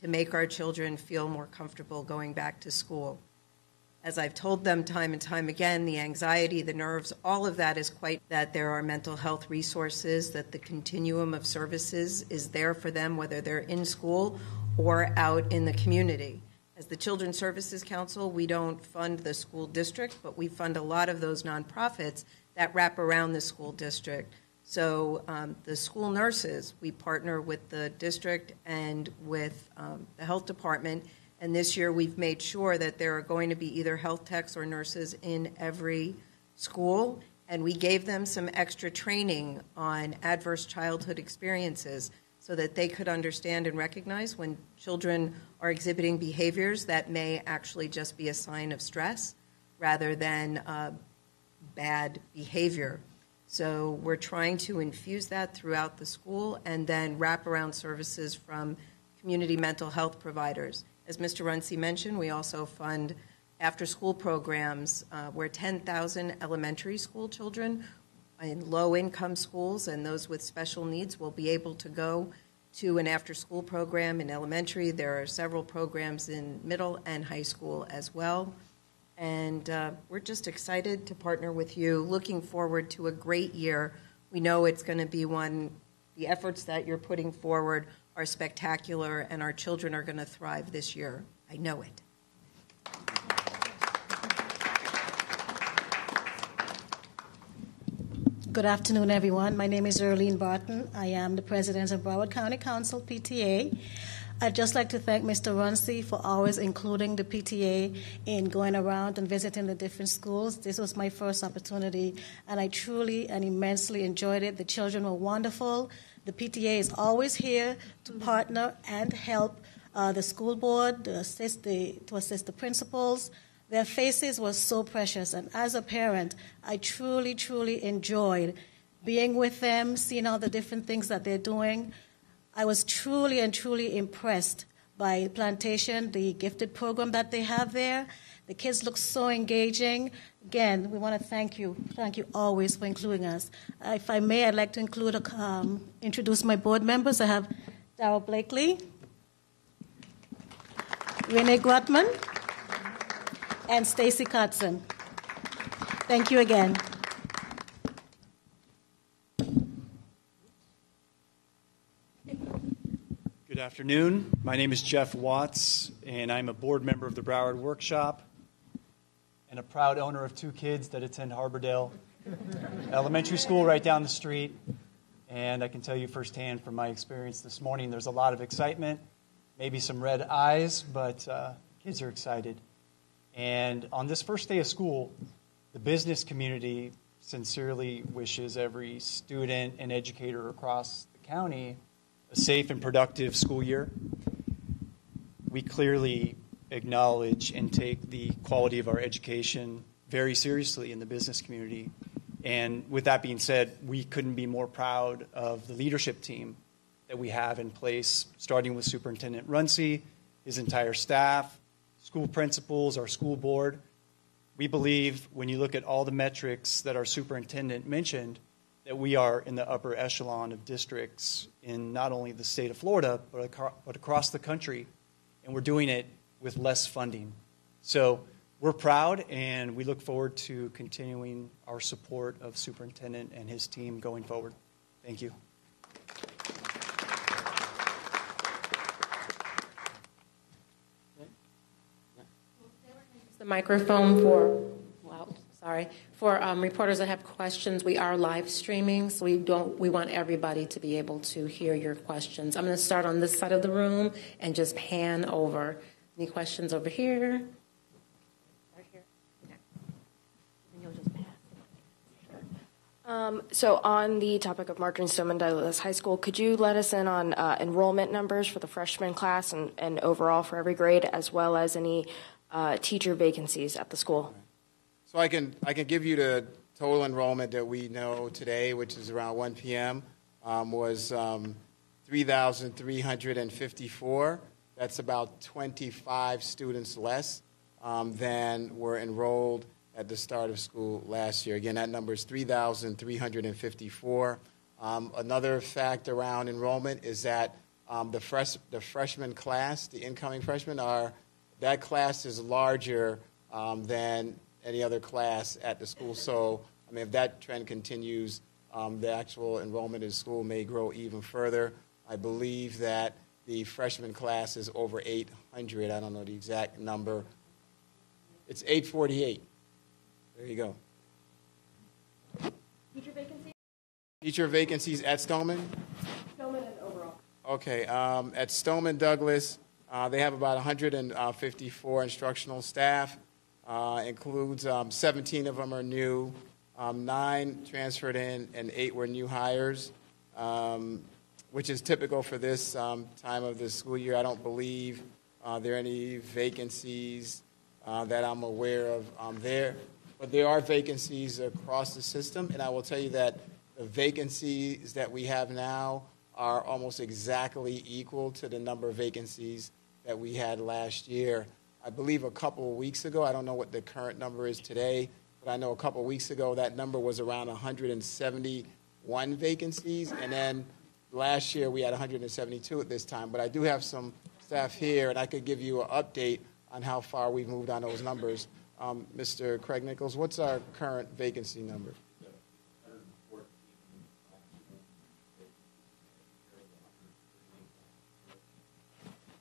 to make our children feel more comfortable going back to school. As I've told them time and time again, the anxiety, the nerves, all of that is quite that there are mental health resources, that the continuum of services is there for them, whether they're in school or out in the community. As the Children's Services Council, we don't fund the school district, but we fund a lot of those nonprofits that wrap around the school district. So the school nurses, we partner with the district and with the health department. And this year we've made sure that there are going to be either health techs or nurses in every school. And we gave them some extra training on adverse childhood experiences so that they could understand and recognize when children are exhibiting behaviors that may actually just be a sign of stress rather than bad behavior. So we're trying to infuse that throughout the school and then wrap around services from community mental health providers. As Mr. Runcie mentioned, we also fund after-school programs where 10,000 elementary school children in low-income schools and those with special needs will be able to go to an after-school program in elementary. There are several programs in middle and high school as well. And we're just excited to partner with you, looking forward to a great year. We know it's going to be one, the efforts that you're putting forward are spectacular, and our children are going to thrive this year. I know it. Good afternoon, everyone. My name is Earlene Barton. I am the president of Broward County Council, PTA. I'd just like to thank Mr. Runcie for always including the PTA in going around and visiting the different schools. This was my first opportunity, and I truly and immensely enjoyed it. The children were wonderful. The PTA is always here to partner and help the school board to assist the principals. Their faces were so precious, and as a parent, I truly, truly enjoyed being with them, seeing all the different things that they're doing. I was truly and truly impressed by Plantation, the gifted program that they have there. The kids look so engaging. Again, we want to thank you. Thank you always for including us. If I may, I'd like to introduce my board members. I have Darryl Blakely, Renee Grotman, and Stacy Kotzen. Thank you again. Good afternoon. My name is Jeff Watts, and I'm a board member of the Broward Workshop and a proud owner of 2 kids that attend Harbordale Elementary School right down the street. And I can tell you firsthand from my experience this morning, there's a lot of excitement, maybe some red eyes, but kids are excited. And on this first day of school, the business community sincerely wishes every student and educator across the county a safe and productive school year. We clearly acknowledge and take the quality of our education very seriously in the business community. And with that being said, we couldn't be more proud of the leadership team that we have in place, starting with Superintendent Runcie, his entire staff, school principals, our school board. We believe when you look at all the metrics that our superintendent mentioned, that we are in the upper echelon of districts in not only the state of Florida, but across the country, and we're doing it with less funding. So we're proud, and we look forward to continuing our support of Superintendent and his team going forward. Thank you. The microphone for, for reporters that have questions. We are live streaming, so we want everybody to be able to hear your questions. I'm going to start on this side of the room and just pan over. Any questions over here? Right here. Okay. And you'll just pass. So on the topic of Marjorie Stoneman Douglas High School, could you let us in on enrollment numbers for the freshman class and overall for every grade, as well as any teacher vacancies at the school? So I can give you the total enrollment that we know today, which is around 1 p.m., was 3,354. That's about 25 students less than were enrolled at the start of school last year. Again, that number is 3,354. Another fact around enrollment is that The freshman class, the incoming freshmen, that class is larger than any other class at the school. So, I mean, if that trend continues, the actual enrollment in school may grow even further. I believe that the freshman class is over 800. I don't know the exact number. It's 848. There you go. Teacher vacancies at Stoneman? Stoneman and overall. Okay. At Stoneman Douglas, they have about 154 instructional staff. Includes 17 of them are new, 9 transferred in, and 8 were new hires, which is typical for this time of the school year. I don't believe there are any vacancies that I'm aware of there. But there are vacancies across the system, and I will tell you that the vacancies that we have now are almost exactly equal to the number of vacancies that we had last year. I believe a couple of weeks ago, I don't know what the current number is today, but I know a couple of weeks ago that number was around 171 vacancies, and then last year we had 172 at this time. But I do have some staff here, and I could give you an update on how far we've moved on those numbers. Mr. Craig Nichols, what's our current vacancy number?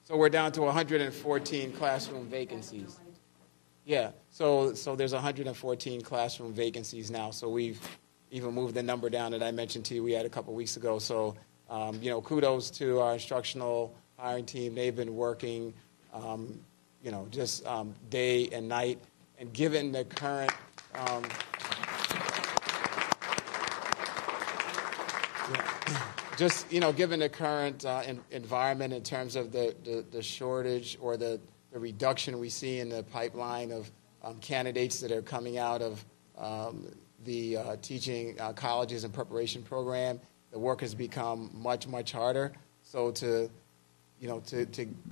So we're down to 114 classroom vacancies. Yeah, so there's 114 classroom vacancies now. So we've even moved the number down that I mentioned to you we had a couple weeks ago. So, kudos to our instructional hiring team. They've been working, just day and night. And given the current given the current environment in terms of the shortage or the reduction we see in the pipeline of candidates that are coming out of the teaching colleges and preparation program, the work has become much, much harder. So to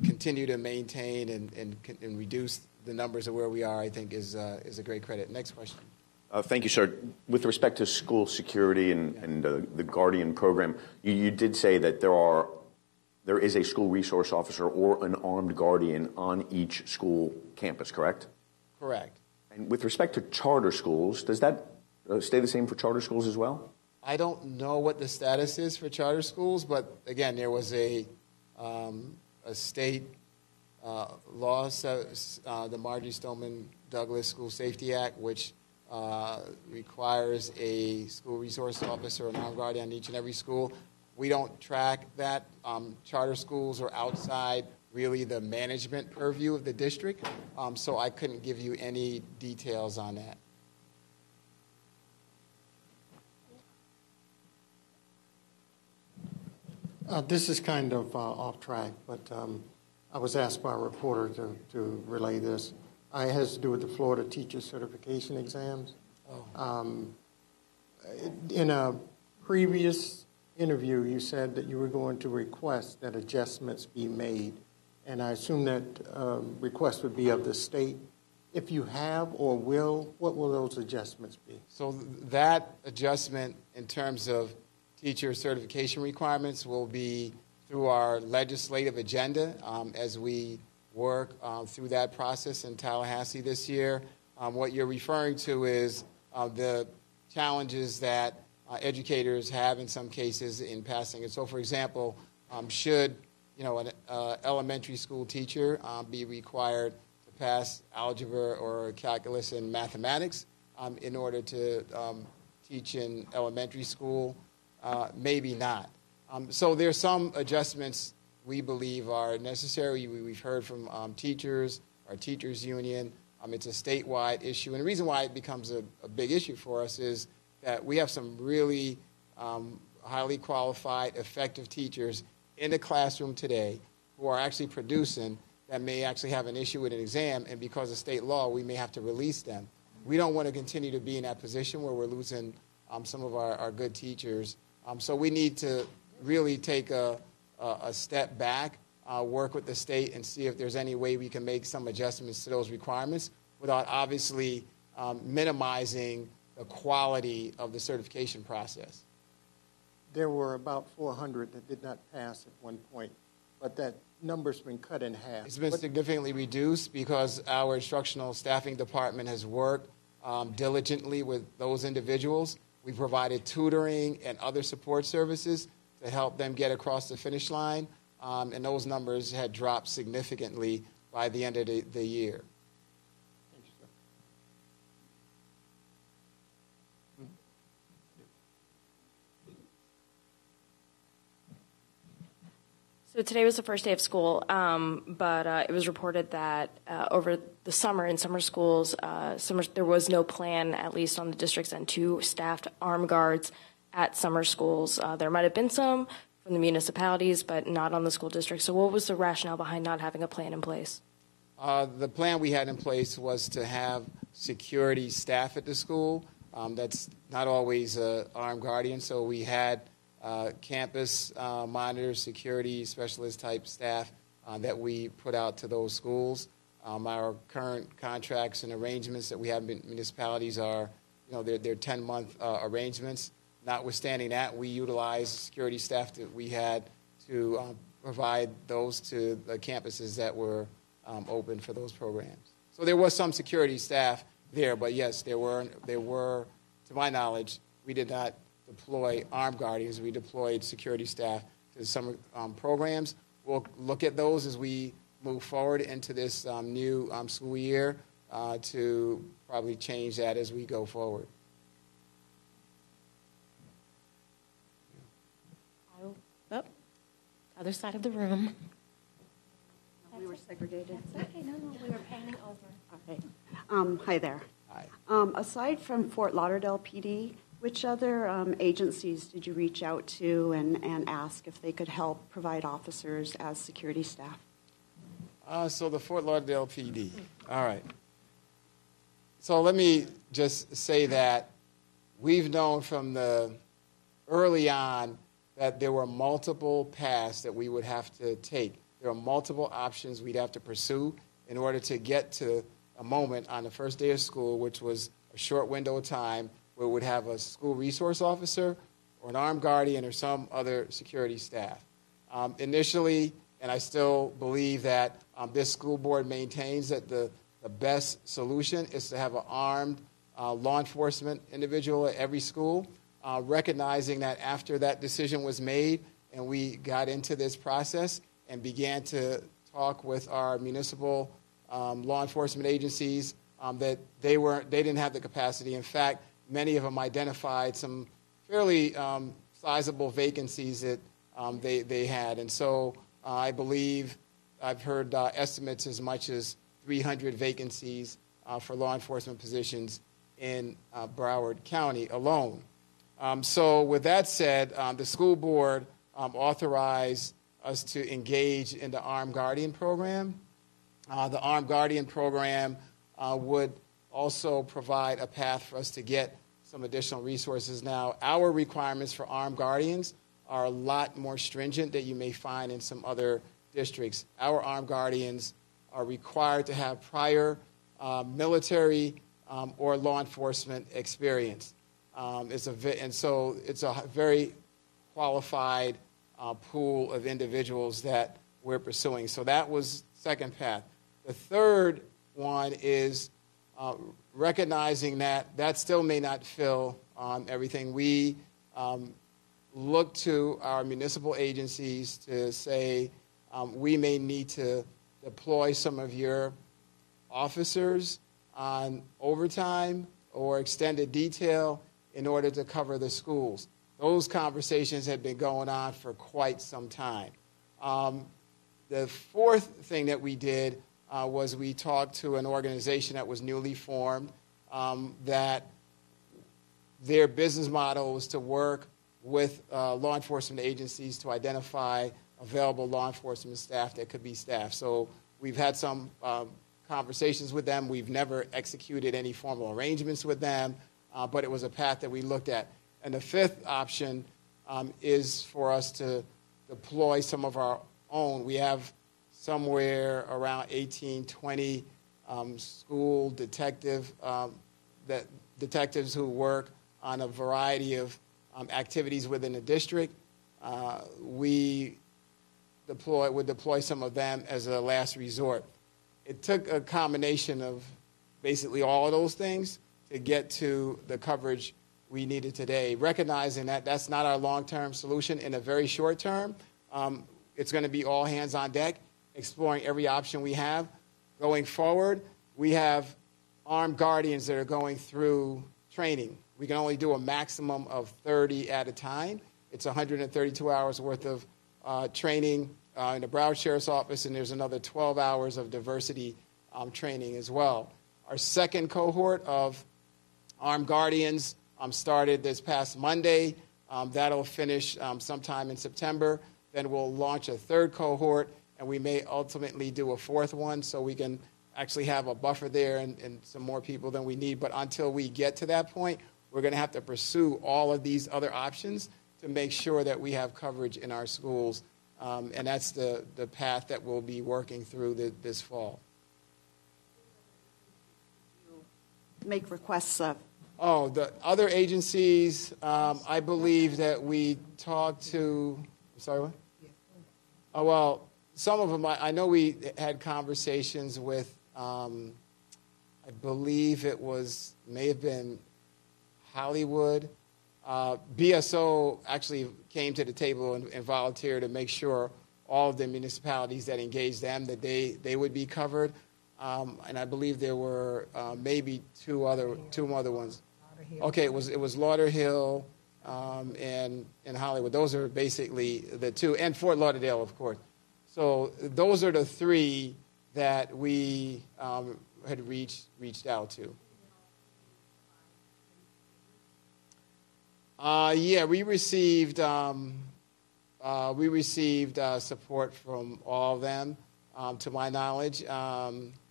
continue to maintain and reduce the numbers of where we are, I think is a great credit. Next question. Thank you, sir. With respect to school security and the Guardian program, you did say that there is a school resource officer or an armed guardian on each school campus, correct? Correct. And with respect to charter schools, does that stay the same for charter schools as well? I don't know what the status is for charter schools, but again, there was a state law, the Marjory Stoneman Douglas School Safety Act, which requires a school resource officer or an armed guardian on each and every school. We don't track that. Charter schools are outside really the management purview of the district, so I couldn't give you any details on that. This is kind of off track, but I was asked by a reporter to relay this. It has to do with the Florida teacher certification exams. In a previous interview, you said that you were going to request that adjustments be made, and I assume that request would be of the state. If you have or will, what will those adjustments be? So that adjustment in terms of teacher certification requirements will be through our legislative agenda as we work through that process in Tallahassee this year. What you're referring to is the challenges that educators have in some cases in passing it. So, for example, should an elementary school teacher be required to pass algebra or calculus and mathematics in order to teach in elementary school? Maybe not. So there's some adjustments we believe are necessary. We've heard from teachers, our teachers union. It's a statewide issue. And the reason why it becomes a big issue for us is that we have some really highly qualified, effective teachers in the classroom today who are actually producing that may actually have an issue with an exam, and because of state law, we may have to release them. We don't want to continue to be in that position where we're losing some of our good teachers. So we need to really take a step back, work with the state, and see if there's any way we can make some adjustments to those requirements without obviously minimizing the quality of the certification process. There were about 400 that did not pass at one point but that number's been cut in half. It's been significantly reduced because our instructional staffing department has worked diligently with those individuals. We provided tutoring and other support services to help them get across the finish line, and those numbers had dropped significantly by the end of the year. Thank you, sir. So today was the first day of school, but it was reported that over the summer in summer schools, there was no plan, at least on the district's end, to staff armed guards at summer schools. There might have been some from the municipalities, but not on the school district. So what was the rationale behind not having a plan in place? The plan we had in place was to have security staff at the school. That's not always an armed guardian, so we had campus monitors, security specialist type staff that we put out to those schools. Our current contracts and arrangements that we have in municipalities are, they're 10-month arrangements. Notwithstanding that, we utilize security staff that we had to provide those to the campuses that were open for those programs. So there was some security staff there, but yes, there were, to my knowledge, we did not deploy armed guardians. We deployed security staff to some programs. We'll look at those as we move forward into this new school year to probably change that as we go forward. Oh, other side of the room. We were segregated. That's okay. No, we were panning over. Okay. Hi there. Hi. Aside from Fort Lauderdale PD, which other agencies did you reach out to and ask if they could help provide officers as security staff? So the Fort Lauderdale PD. All right. So let me just say that we've known from the early on that there were multiple paths that we would have to take. There are multiple options we'd have to pursue in order to get to a moment on the first day of school, which was a short window of time, where we would have a school resource officer or an armed guardian or some other security staff. Initially, and I still believe that this school board maintains that the best solution is to have an armed law enforcement individual at every school, recognizing that after that decision was made and we got into this process and began to talk with our municipal law enforcement agencies, that they didn't have the capacity. In fact, many of them identified some fairly sizable vacancies that they had. And so I believe I've heard estimates as much as 300 vacancies for law enforcement positions in Broward County alone. So with that said, the school board authorized us to engage in the Armed Guardian Program. The Armed Guardian Program would also provide a path for us to get some additional resources. Now, our requirements for armed guardians are a lot more stringent than you may find in some other districts. Our armed guardians are required to have prior military or law enforcement experience. And so it's a very qualified pool of individuals that we're pursuing. So that was second path. The third one is recognizing that still may not fill everything. We look to our municipal agencies to say we may need to deploy some of your officers on overtime or extended detail in order to cover the schools. Those conversations had been going on for quite some time. The fourth thing that we did was we talked to an organization that was newly formed that their business model was to work with law enforcement agencies to identify available law enforcement staff that could be staffed. So we've had some conversations with them. We've never executed any formal arrangements with them, but it was a path that we looked at. And the fifth option is for us to deploy some of our own. We have somewhere around 18, 20 school detectives who work on a variety of activities within the district. We would deploy some of them as a last resort. It took a combination of basically all of those things to get to the coverage we needed today, recognizing that that's not our long-term solution. In a very short term, it's going to be all hands on deck, exploring every option we have. Going forward, we have armed guardians that are going through training. We can only do a maximum of 30 at a time. It's 132 hours worth of training in the Broward Sheriff's Office, and there's another 12 hours of diversity training as well. Our second cohort of armed guardians started this past Monday. That'll finish sometime in September. Then we'll launch a third cohort, and we may ultimately do a fourth one so we can actually have a buffer there and some more people than we need. But until we get to that point, we're going to have to pursue all of these other options to make sure that we have coverage in our schools. And that's the path that we'll be working through this fall. Make requests of? Oh, the other agencies, I believe that we talked to, I'm sorry, what? Oh, well, some of them, I know we had conversations with, I believe it may have been Hollywood. BSO actually came to the table and volunteered to make sure all of the municipalities that engaged them, that they would be covered. And I believe there were maybe two other ones. Okay, it was Lauderhill and Hollywood. Those are basically the two, and Fort Lauderdale, of course. So those are the three that we had reached out to. Yeah, we received support from all of them, to my knowledge.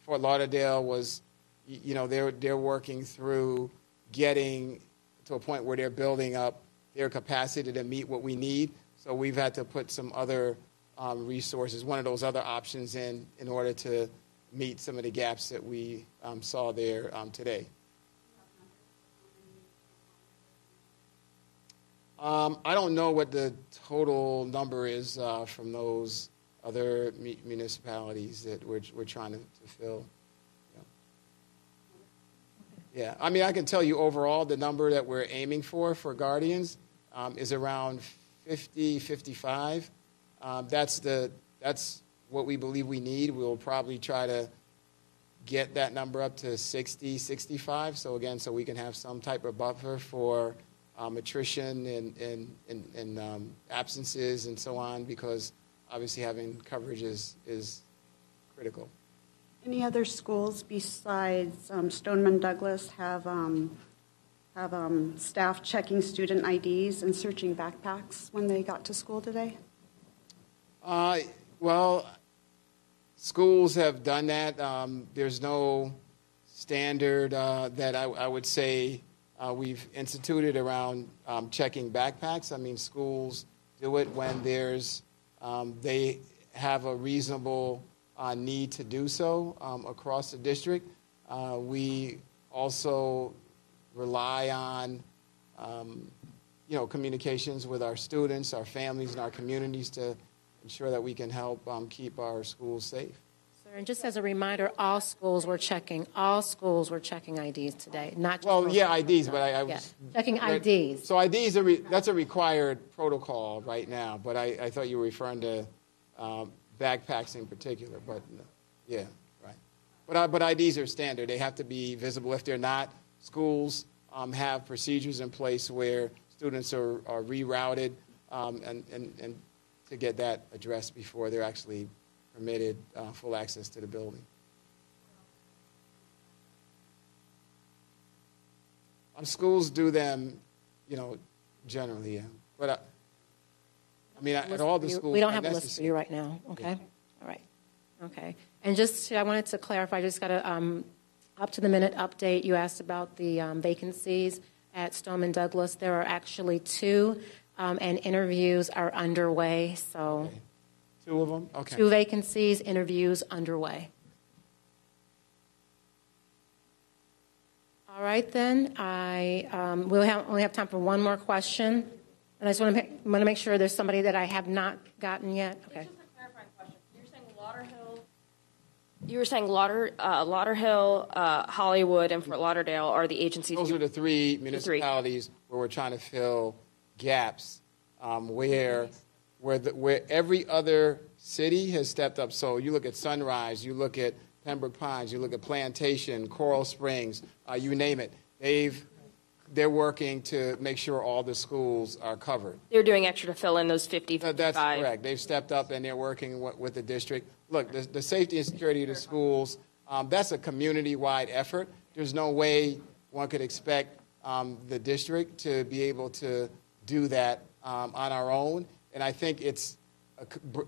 Fort Lauderdale was, they're working through getting to a point where they're building up their capacity to meet what we need. So we've had to put some other resources, one of those other options in order to meet some of the gaps that we saw there today. I don't know what the total number is from those other municipalities that we're trying to fill. Yeah, I mean, I can tell you overall the number that we're aiming for guardians is around 50, 55. That's what we believe we need. We'll probably try to get that number up to 60, 65. So again, so we can have some type of buffer for attrition and absences and so on, because obviously having coverage is critical. Any other schools besides Stoneman Douglas have staff checking student IDs and searching backpacks when they got to school today? Well, schools have done that. There's no standard that I would say we've instituted around checking backpacks. I mean, schools do it when they have a reasonable need to do so across the district. We also rely on, communications with our students, our families, and our communities to ensure that we can help keep our schools safe. Sir, and just as a reminder, all schools were checking IDs today, not just IDs, but I was checking IDs. So IDs that's a required protocol right now, but I thought you were referring to backpacks in particular, but yeah, right. But IDs are standard. They have to be visible. If they're not, schools have procedures in place where students are rerouted and to get that addressed before they're actually permitted full access to the building. Schools do them, generally, yeah. But at all the schools, we don't have a list for you right now. Okay, yeah. All right, okay. And I wanted to clarify. Just got a up-to-the-minute update. You asked about the vacancies at Stoneman Douglas. There are actually 2, and interviews are underway. So, okay. 2 of them. Okay. 2 vacancies, interviews underway. All right, then. We'll only have time for one more question. And I just want to make sure there's somebody that I have not gotten yet. Okay. Just to clarify, You were saying Lauderhill, Hollywood, and Fort Lauderdale are the agencies. Those are the three municipalities where we're trying to fill gaps where every other city has stepped up. So you look at Sunrise, you look at Pembroke Pines, you look at Plantation, Coral Springs, you name it. They're working to make sure all the schools are covered. They're doing extra to fill in those 55. That's correct. They've stepped up and they're working with the district. Look, the safety and security of the schools, that's a community-wide effort. There's no way one could expect the district to be able to do that on our own. And I think it's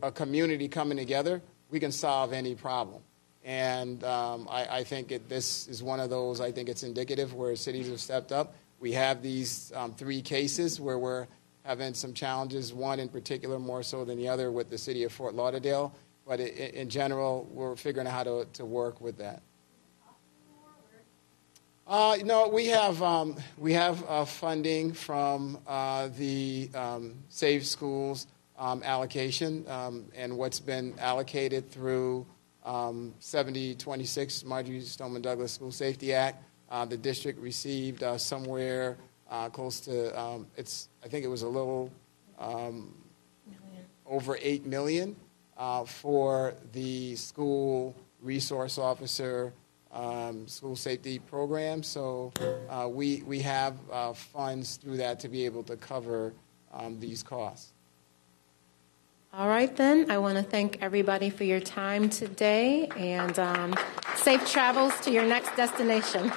a community coming together. We can solve any problem. And I think this is one of those, I think it's indicative where cities have stepped up. We have these 3 cases where we're having some challenges, one in particular more so than the other with the city of Fort Lauderdale. But in general, we're figuring out how to work with that. No, we have funding from the Save Schools allocation and what's been allocated through 7026 Marjorie Stoneman Douglas School Safety Act. The district received somewhere close to I think it was a little over $8 million for the school resource officer school safety program. So we have funds through that to be able to cover these costs. All right, then. I want to thank everybody for your time today, and safe travels to your next destination.